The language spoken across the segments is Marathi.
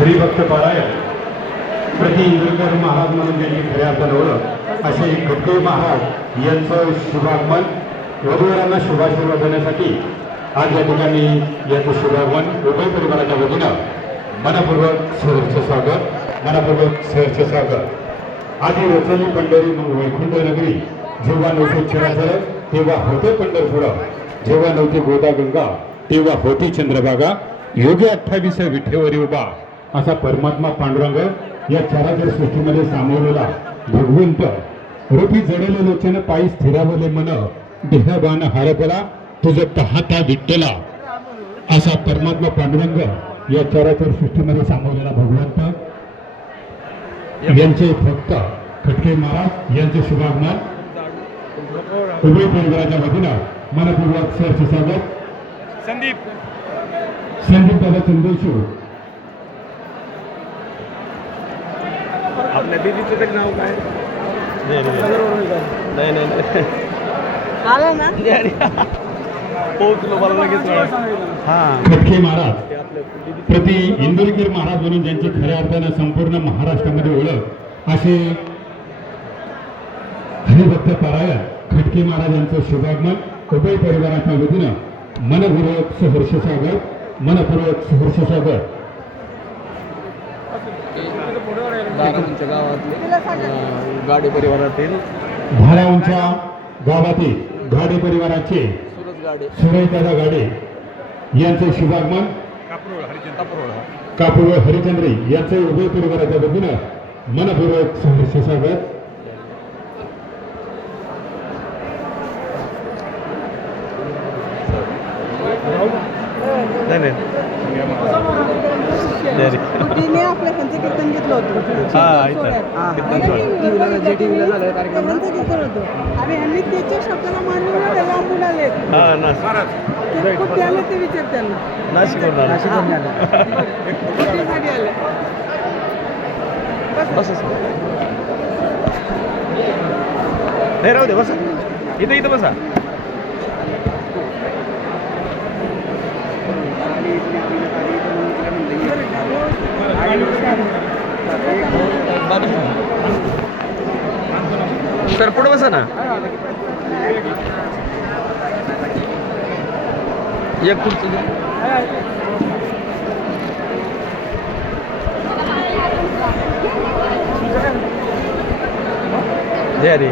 हरिभक्त पारायण प्रति इंद्रकर महाराज म्हणून त्यांची खऱ्या अर्थानं ओळख असे खटके महाराज यांचं शुभागमन वधूवरांना शुभाशीर्वाद देण्यासाठी आज या ठिकाणी याचं शुभागमन उभय परिवाराच्या वतीनं मनपूर्वक सहर्ष स्वागत आधी रचली पंढरी मग वैकुंठ नगरी जेव्हा नव्हते चराचर तेव्हा होते पंढरपुरा जेव्हा नव्हती गोदा गंगा तेव्हा होती चंद्रभागा योगी 28 विठेवरी उभा असा परमात्मा पांडुरंग या चराचर सृष्टीमध्ये सामावलेला भगवंत रूपी जडले लोचन पायी स्थिरावले मन देहबान हारपला तुझं पाहता विठ्ठला असा परमात्मा पांडुरंग या चराचर सृष्टीमध्ये सामावलेला भगवंत यांचे भक्त खटके महाराज यांचे शुभागमन उभय परिवाराच्या वतीनं मनपूर्वक सहर्ष स्वागत संदीप दादा चंदेश्वर आपल्या दीदीचं तरी नाव काय नाही आलं ना पोहोचलो मला लगेच खटके महाराज प्रति इंदुरीकर महाराज म्हणून ज्यांची खऱ्या अर्थानं संपूर्ण महाराष्ट्रामध्ये ओळख असे हरिभक्त पारायण खटके महाराज यांचं शुभागमन उभय परिवाराच्या वतीनं मनपूर्वक सहर्ष स्वागत धारावंच्या गावातले गाडी परिवारातील धारावंच्या गावातील गाडे परिवाराचे सुरेशदादा गाडे यांचे शुभागमन कापूर हरिचंद्री यांचे उभय परिवाराच्या वतीनं मनपूर्वक सहर्ष स्वागत तिने आपल्या त्यांचं कीर्तन घेतलं होतं आणि यांनी त्याच्या शब्दाला मानून लांबून आले कुठे आले ते विचार त्यांना राहू दे बसा इथं बसा सर पुढे बसा ना एक खुर्ची द्या रे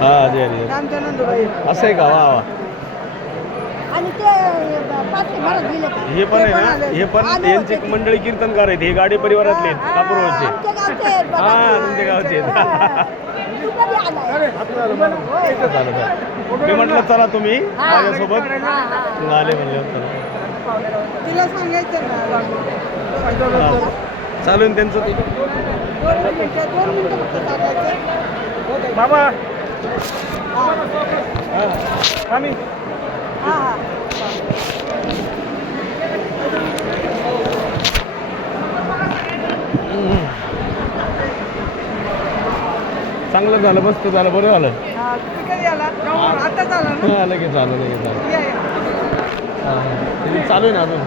हा द्या रे असं आहे का वा वा हे पण आहे ना हे पण यांची मंडळी कीर्तनकार आहेत हे गाडी परिवारातले आहेत कापूरवरचे हा तुमच्या गावचे मी म्हटलं चला तुम्ही माझ्यासोबत आले म्हणले तिला सांगायचं चालून त्यांचं बाबा आम्ही चांगलं झालं मस्त झालं बरं झालं आता लगेच झालं चालू आहे ना अजून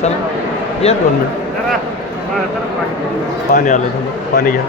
चला या 2 मिनिट पाणी आलं थोडं पाणी घ्या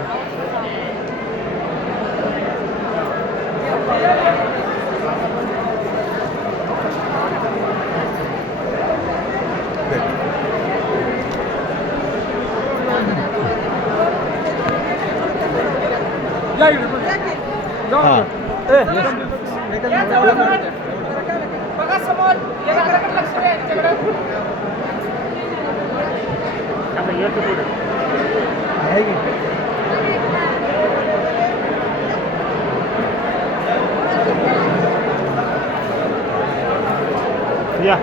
या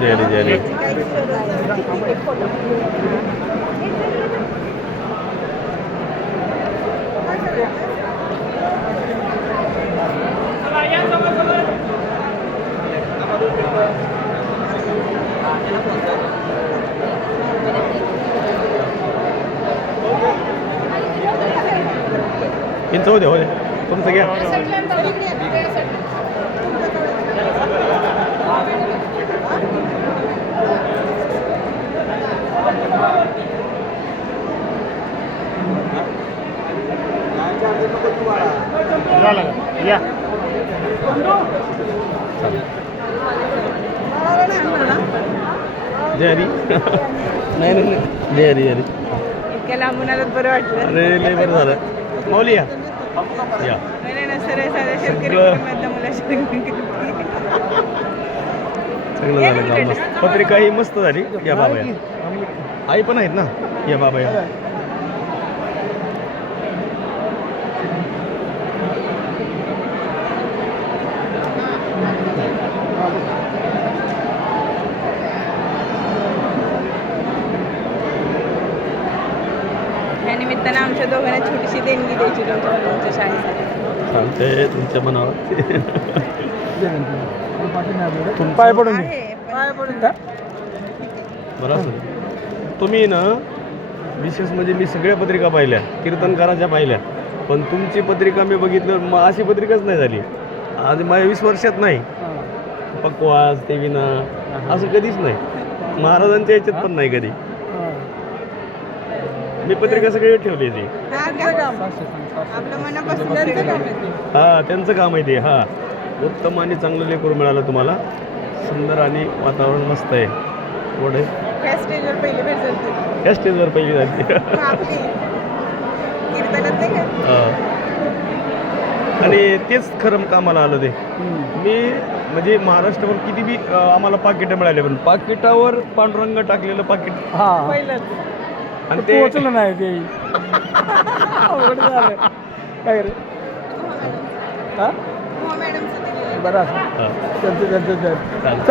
जय जय यांचं होते होते तुमचं घ्या. या जय हरी. नाही नाही नाही. जय हरी जय हरी. इतक्या लांबून आलं बरं वाटलं. अरे लय बरं झालं. माऊली या या. नाही ना सर साध्या शेतकरी सगळं. कुटुंबातल्या मुलाशी चांगलं झालं काम मस्त. पत्रिका ही मस्त झाली. या बाबा या. आई पण आहेत ना. या बाबा या. या निमित्तानं आमच्या दोघांना छोटीशी देणगी द्यायची तुमच्या शाळेसाठी. चालते तुमच्या मनावर. पाय पडून घे. आहे, पण- बरं असं तुम्ही ना विशेष म्हणजे मी सगळ्या पत्रिका पाहिल्या कीर्तनकाराच्या पाहिल्या पण तुमची पत्रिका मी बघितलं मग अशी पत्रिकाच नाही झाली आज माझ्या 20 वर्षात नाही. पक्वास ते विना असं कधीच नाही. महाराजांच्या याच्यात पण नाही कधी. मी पत्रिका सगळी ठेवली ती. हा, काम. आपलं मनापासून त्यांचं काम आहे ते. हा त्यांचं काम आहे ते. हा उत्तम आणि चांगलं लेकरू मिळालं तुम्हाला. सुंदर आणि वातावरण मस्त आहे. गोड आहे. त्या स्टेजवर पहिली भेट झाली. या स्टेजवर पहिली झाली. आपली कीर्तनात नाही का? हा. आणि तेच खरं कामाला आलं ते. मी म्हणजे महाराष्ट्रावर किती बी आम्हाला पाकिटं मिळाले पण पाकिटावर पांडुरंग टाकलेलं पाकिट हा पहिलंच. आणि ते पोहोचलं नाही ते अवघड झालं. काय रे हा हो मॅडमचं दिलेलं. बरं असं हा. त्यांचं चालेल.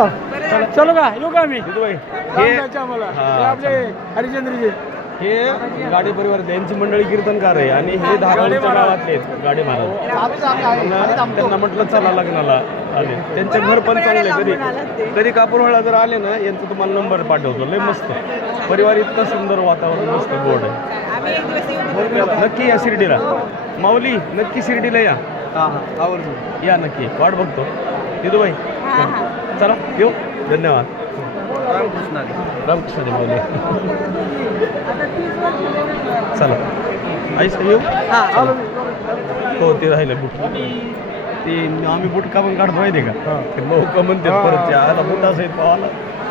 चल चलो का येऊ का आम्ही दिदूबाई, काम हे जायचं आम्हाला हा, हे आपले हरिचंद्रजी हे गाडी परिवार यांची मंडळी कीर्तनकार आहे आणि हे धारावीच्या गावातले आहेत गाडी महाराज. त्यांना म्हटलं चला लग्नाला आले. त्यांचं घर पण चांगलं आहे. कधी कधी कापूरवाडा जर आले ना यांचा तुम्हाला नंबर पाठवतो. लय मस्त परिवार इतकं सुंदर वातावरण मस्त गोड आहे. आम्ही एक दिवस येऊ. नक्की या शिर्डीला. माऊली नक्की शिर्डीला या. या नक्की वाट बघतो. दिदूबाई हा हा. चला येऊ. धन्यवाद. रामकृष्ण दे माऊली. चला आईस येऊ. हो ते राहिलं बुट. ते आम्ही बुट का पण काढतो माहिती आहे का? ते मौका म्हणते परत आला बुट असेल पावाला.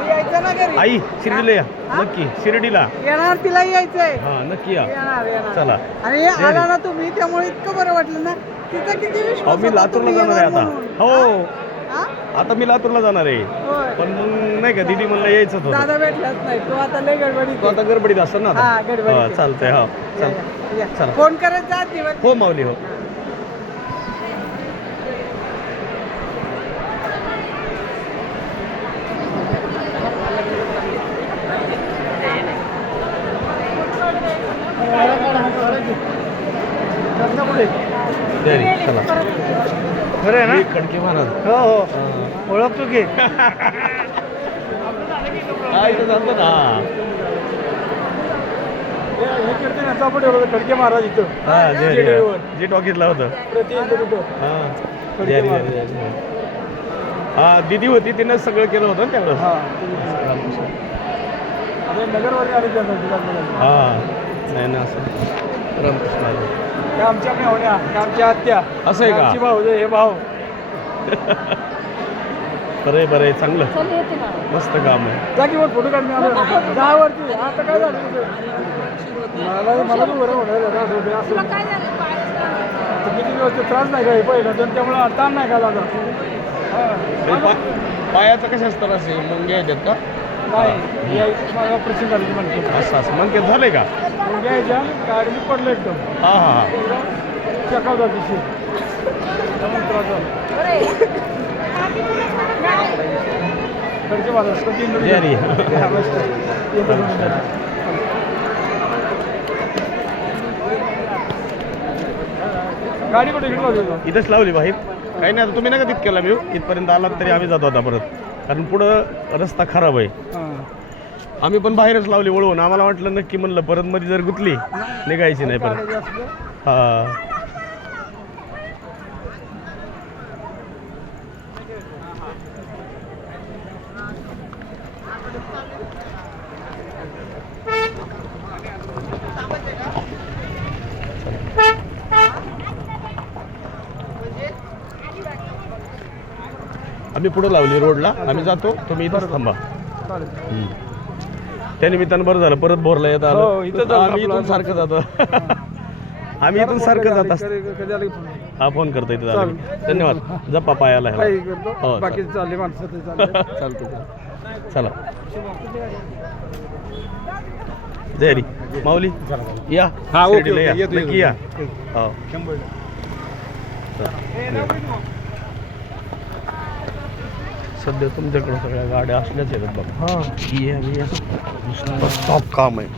यायचं ना घरी. आई शिर्डीला या नक्की. शिर्डीला येणार तिला यायचंय. हा नक्की या. येणार येणार. चला. आणि आला ना तुम्ही त्यामुळे इतकं बरं वाटलं ना. तिचा किती विश्वास अहो मी होता लातूरला तुम्ही जाणार आहे येणार आता. म्हणून. हो हा? आता मी लातूरला जाणार आहे. होय. पण मग नाही का दिदी म्हणलं यायचं होतं. दादा भेटलाच नाही. तो आता लय गडबडीत तो आता गडबडीत असं ना हा, आता. गडबडीत हा, आहे. चालतंय हा आहे. चाल. या, या. चला. फोन करत जा दिवस. हो माऊली हो. तयारी चला. खरं आहे ना मी खडके महाराज. हो हो हा. ओळखतो की हा इथं जातो ना. हे कीर्तन याचा आपण ठेवलं होतं खडके महाराज इथं हा जे जेडीवर. जे टॉकीजला होतं. प्रति इंदू तिथं. हा खडके जय हरी, महाराज. जय हरी, जय हरी. हा दिदी होती तिनं सगळं केलं होतं ना त्यावेळेस. हा अरे नगरवर आले त्यांना हा नाही ना असं. रामकृष्ण हरी. त्या आमच्या मेहण्या त्या आमच्या आत्या असं आहे का? आमची भाऊ हे भाऊ बरं आहे बरं आहे चांगलं मस्त काम आहे. जा की मग फोटो काढ मी आलो 10 वरती आता काय झालं तुझं? मला पण बरं म्हणायला असं किती दिवस ते त्रास नाही काय पहिलं तर त्यामुळे ताण नाही का लागला पायाचं कशा असतं असे मुंग्या येतात का? नाही मला ऑपरेशन झालं म्हणतो असं असं मग झालंय का? घ्यायच्या गाडी पडलं एकदम हा हा हा. चकाव जाते त्यामुळे त्रास झाला कडचे महाराज जय हरी. गाडी कुठे घेऊन इथंच लावली बाहेर. काही नाही आता तुम्ही नका तितक्याला मी इथपर्यंत आलात तरी आम्ही जातो आता परत, कारण पुढं रस्ता खराब आहे. हां. आम्ही पण बाहेरच लावली वळवून, आम्हाला वाटलं नक्की म्हणलं परत मध्ये जर गुतली निघायची नाही परत. काढायचं असलं. हा आम्ही पुढे लावली रोडला, आम्ही जातो, तुम्ही इथंच थांबा. चालेल. त्या निमित्तानं बरं झालं परत बोरला येत आलो. हो, इथंच आलो आम्ही इथून आपलं. सारखं जातो. आम्ही इथून सारखं जात असतो. कधी आलं की फोन. हा फोन करतो इथं झालं की. चालेल. धन्यवाद. जप्पा पायाला ह्याला. काही करतो हो, बाकी चालले माणसं ते चालले. चालतं चला. जय हरी माऊली या शिर्डीला या. नक्की या. हो. सध्या तुमच्याकडे सगळ्या गाड्या असल्याच येतात बाबा. हां. नुसतं स्टॉप काम आहे.